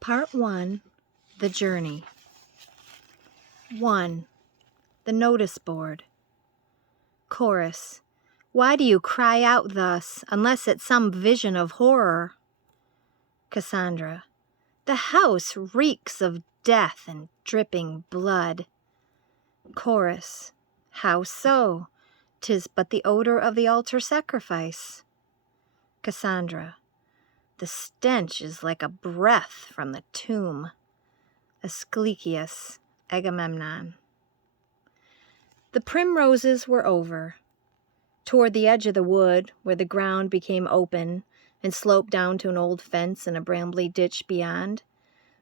Part 1. The Journey. 1. The Notice Board. Chorus. Why do you cry out thus, unless it's some vision of horror? Cassandra. The house reeks of death and dripping blood. Chorus. How so? 'Tis but the odor of the altar sacrifice. Cassandra. The stench is like a breath from the tomb. Asclepius, Agamemnon. The primroses were over. Toward the edge of the wood, where the ground became open and sloped down to an old fence and a brambly ditch beyond,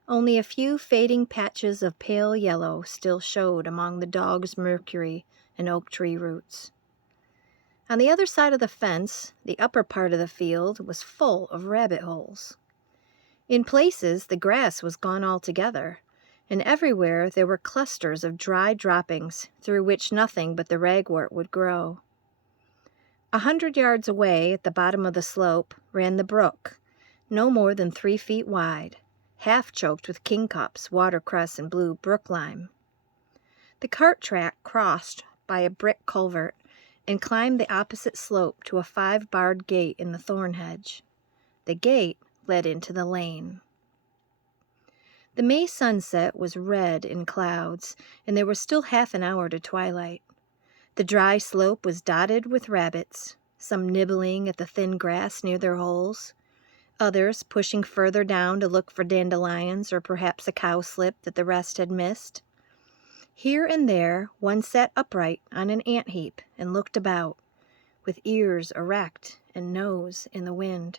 only a few fading patches of pale yellow still showed among the dog's mercury and oak tree roots. On the other side of the fence, the upper part of the field was full of rabbit holes. In places, the grass was gone altogether, and everywhere there were clusters of dry droppings through which nothing but the ragwort would grow. 100 yards away, at the bottom of the slope, ran the brook, no more than 3 feet wide, half choked with kingcups, watercress, and blue brooklime. The cart track crossed by a brick culvert and climbed the opposite slope to a 5-barred gate in the thorn hedge. The gate led into the lane. The May sunset was red in clouds, and there was still half an hour to twilight. The dry slope was dotted with rabbits, some nibbling at the thin grass near their holes, others pushing further down to look for dandelions or perhaps a cowslip that the rest had missed. Here and there one sat upright on an ant heap and looked about, with ears erect and nose in the wind.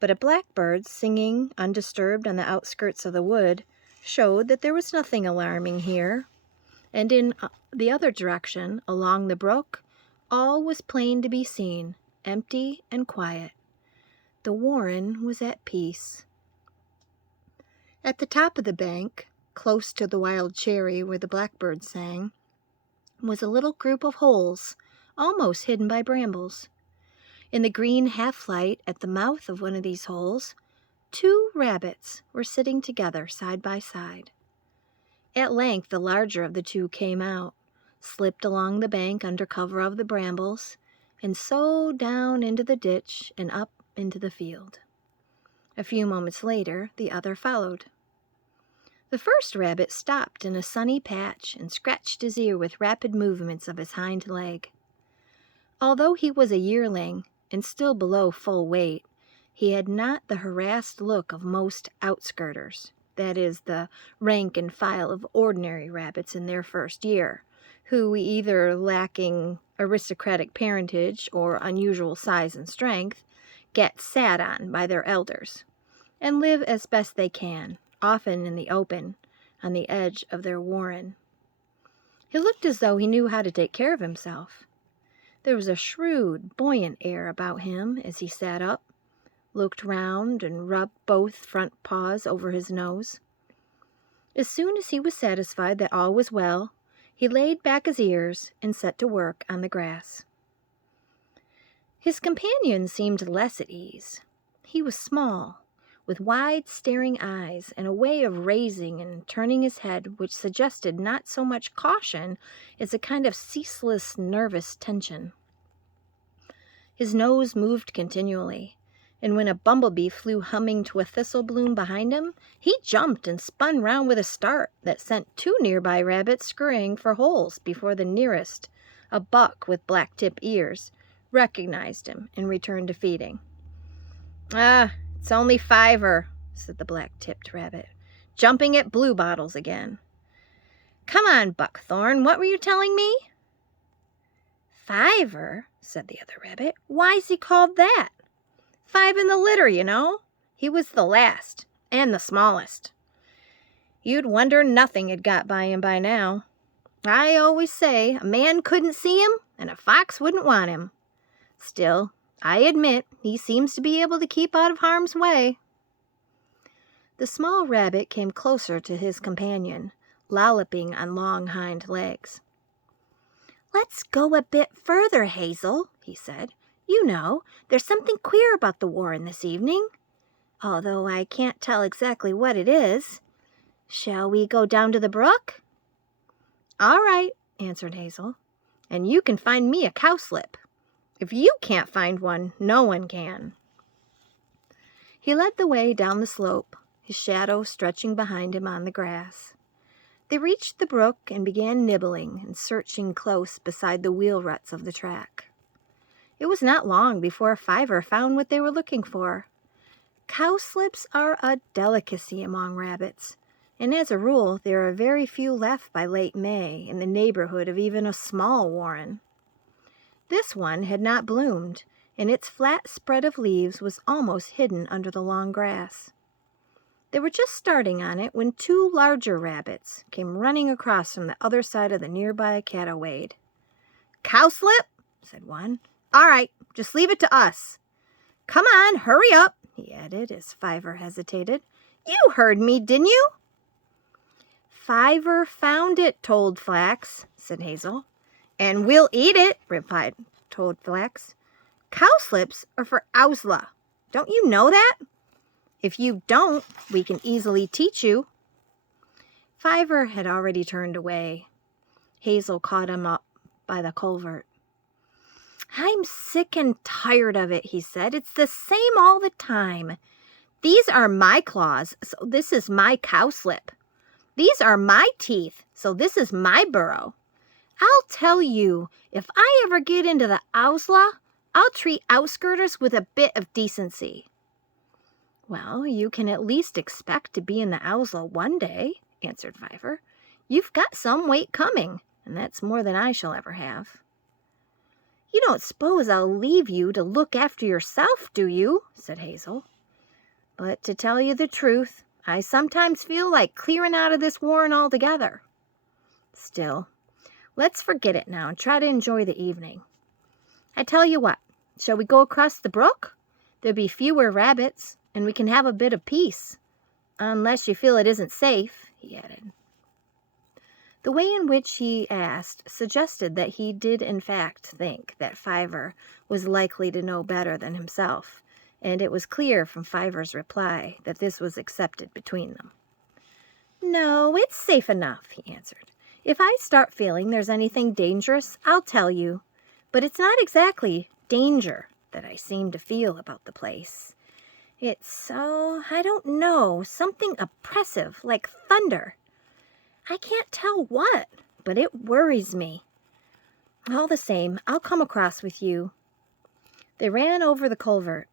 But a blackbird singing undisturbed on the outskirts of the wood showed that there was nothing alarming here, and in the other direction, along the brook, all was plain to be seen, empty and quiet. The warren was at peace. At the top of the bank, close to the wild cherry where the blackbird sang, was a little group of holes, almost hidden by brambles. In the green half-light at the mouth of one of these holes, 2 rabbits were sitting together side by side. At length the larger of the 2 came out, slipped along the bank under cover of the brambles, and so down into the ditch and up into the field. A few moments later the other followed. The first rabbit stopped in a sunny patch and scratched his ear with rapid movements of his hind leg. Although he was a yearling, and still below full weight, he had not the harassed look of most outskirters, that is, the rank and file of ordinary rabbits in their first year, who, either lacking aristocratic parentage or unusual size and strength, get sat on by their elders, and live as best they can, often in the open, on the edge of their warren. He looked as though he knew how to take care of himself. There was a shrewd, buoyant air about him as he sat up, looked round, and rubbed both front paws over his nose. As soon as he was satisfied that all was well, he laid back his ears and set to work on the grass. His companion seemed less at ease. He was small, with wide staring eyes and a way of raising and turning his head which suggested not so much caution as a kind of ceaseless nervous tension. His nose moved continually, and when a bumblebee flew humming to a thistle bloom behind him, he jumped and spun round with a start that sent 2 nearby rabbits scurrying for holes before the nearest, a buck with black-tip ears, recognized him and returned to feeding. "Ah, it's only Fiver," said the black-tipped rabbit, "jumping at bluebottles again. Come on, Buckthorn, what were you telling me?" "Fiver," said the other rabbit. "Why's he called that?" "5 in the litter, you know. He was the last, and the smallest. You'd wonder nothing had got by him by now. I always say a man couldn't see him, and a fox wouldn't want him. Still, I admit he seems to be able to keep out of harm's way." The small rabbit came closer to his companion, lolloping on long hind legs. "Let's go a bit further, Hazel," he said. "You know, there's something queer about the warren this evening." although I can't tell exactly what it is. Shall we go down to the brook?" "All right," answered Hazel, "and you can find me a cowslip. If you can't find one, no one can." He led the way down the slope, his shadow stretching behind him on the grass. They reached the brook and began nibbling and searching close beside the wheel ruts of the track. It was not long before Fiver found what they were looking for. Cowslips are a delicacy among rabbits, and as a rule there are very few left by late May in the neighborhood of even a small warren. This one had not bloomed, and its flat spread of leaves was almost hidden under the long grass. They were just starting on it when two larger rabbits came running across from the other side of the nearby catawade. "Cowslip?" said one. "All right, just leave it to us. Come on, hurry up," he added as Fiver hesitated. "You heard me, didn't you?" "Fiver found it, Told Flax," said Hazel. "And we'll eat it," replied Told Flax. "Cowslips are for Owsla. Don't you know that? If you don't, we can easily teach you." Fiver had already turned away. Hazel caught him up by the culvert. "I'm sick and tired of it," he said. "It's the same all the time. These are my claws, so this is my cowslip. These are my teeth, so this is my burrow. I'll tell you, if I ever get into the Owsla, I'll treat outskirters with a bit of decency." "Well, you can at least expect to be in the Owsla one day," answered Fiver. "You've got some weight coming, and that's more than I shall ever have." "You don't suppose I'll leave you to look after yourself, do you?" said Hazel. "But to tell you the truth, I sometimes feel like clearing out of this warren altogether. Still, let's forget it now and try to enjoy the evening. I tell you what, shall we go across the brook? There'll be fewer rabbits, and we can have a bit of peace. Unless you feel it isn't safe," he added. The way in which he asked suggested that he did in fact think that Fiver was likely to know better than himself, and it was clear from Fiver's reply that this was accepted between them. "No, it's safe enough," he answered. "If I start feeling there's anything dangerous, I'll tell you. But it's not exactly danger that I seem to feel about the place. It's so, I don't know, something oppressive, like thunder. I can't tell what, but it worries me. All the same, I'll come across with you." They ran over the culvert.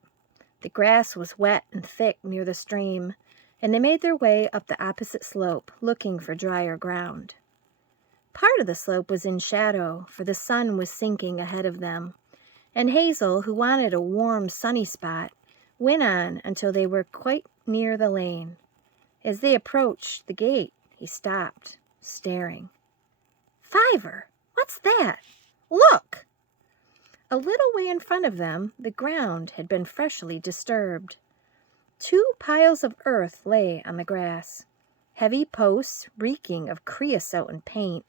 The grass was wet and thick near the stream, and they made their way up the opposite slope, looking for drier ground. Part of the slope was in shadow, for the sun was sinking ahead of them, and Hazel, who wanted a warm, sunny spot, went on until they were quite near the lane. As they approached the gate, he stopped, staring. "Fiver, what's that? Look!" A little way in front of them, the ground had been freshly disturbed. Two piles of earth lay on the grass. Heavy posts, reeking of creosote and paint,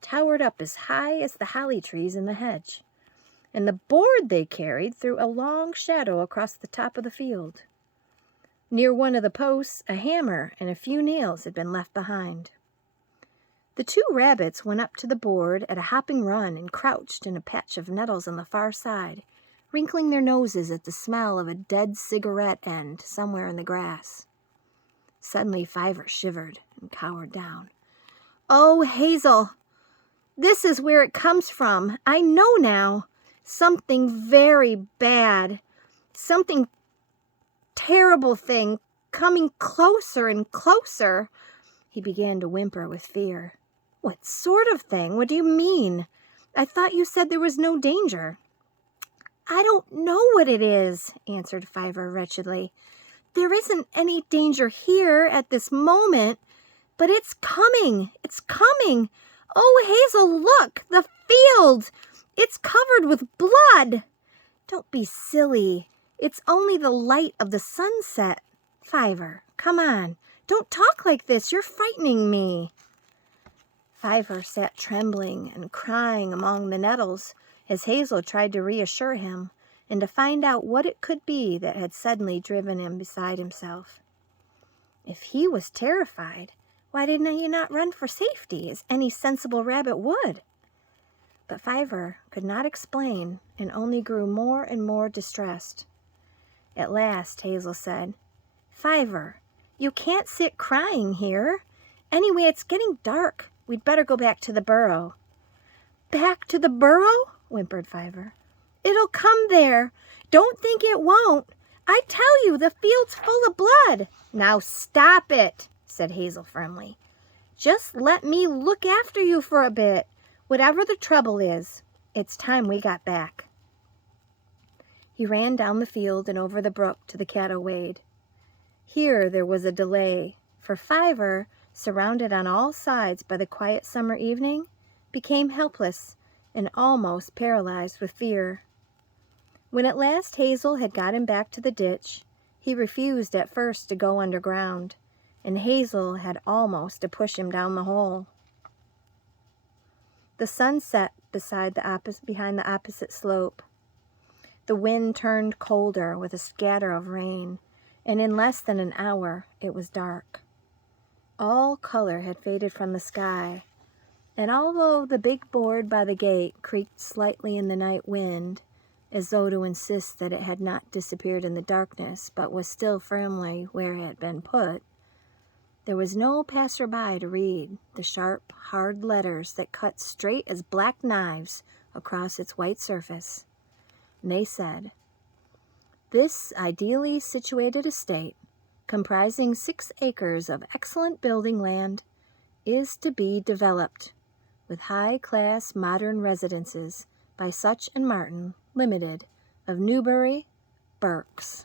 towered up as high as the holly trees in the hedge, and the board they carried threw a long shadow across the top of the field. Near one of the posts, a hammer and a few nails had been left behind. The two rabbits went up to the board at a hopping run and crouched in a patch of nettles on the far side, wrinkling their noses at the smell of a dead cigarette end somewhere in the grass. Suddenly Fiver shivered and cowered down. "Oh, Hazel, this is where it comes from. I know now. Something very bad. Something terrible thing coming closer and closer." He began to whimper with fear. "What sort of thing? What do you mean? I thought you said there was no danger." "I don't know what it is," answered Fiver wretchedly. "There isn't any danger here at this moment, but it's coming. It's coming. Oh, Hazel, look, the field. It's covered with blood." "Don't be silly. It's only the light of the sunset. Fiver, come on. Don't talk like this. You're frightening me." Fiver sat trembling and crying among the nettles as Hazel tried to reassure him, and to find out what it could be that had suddenly driven him beside himself. If he was terrified, why didn't he not run for safety, as any sensible rabbit would? But Fiver could not explain, and only grew more and more distressed. At last Hazel said, "Fiver, you can't sit crying here. Anyway, it's getting dark. We'd better go back to the burrow." "Back to the burrow?" whimpered Fiver. "It'll come there. Don't think it won't. I tell you, the field's full of blood." "Now stop it," said Hazel firmly. "Just let me look after you for a bit. Whatever the trouble is, it's time we got back." He ran down the field and over the brook to the cattle wade. Here there was a delay, for Fiver, surrounded on all sides by the quiet summer evening, became helpless and almost paralyzed with fear. When at last Hazel had got him back to the ditch, he refused at first to go underground, and Hazel had almost to push him down the hole. The sun set behind the opposite slope. The wind turned colder with a scatter of rain, and in less than an hour it was dark. All color had faded from the sky, and although the big board by the gate creaked slightly in the night wind, as though to insist that it had not disappeared in the darkness, but was still firmly where it had been put, there was no passer-by to read the sharp, hard letters that cut straight as black knives across its white surface. And they said, "This ideally situated estate, comprising 6 acres of excellent building land, is to be developed with high-class modern residences by Such and Martin, Limited, of Newbury, Berks."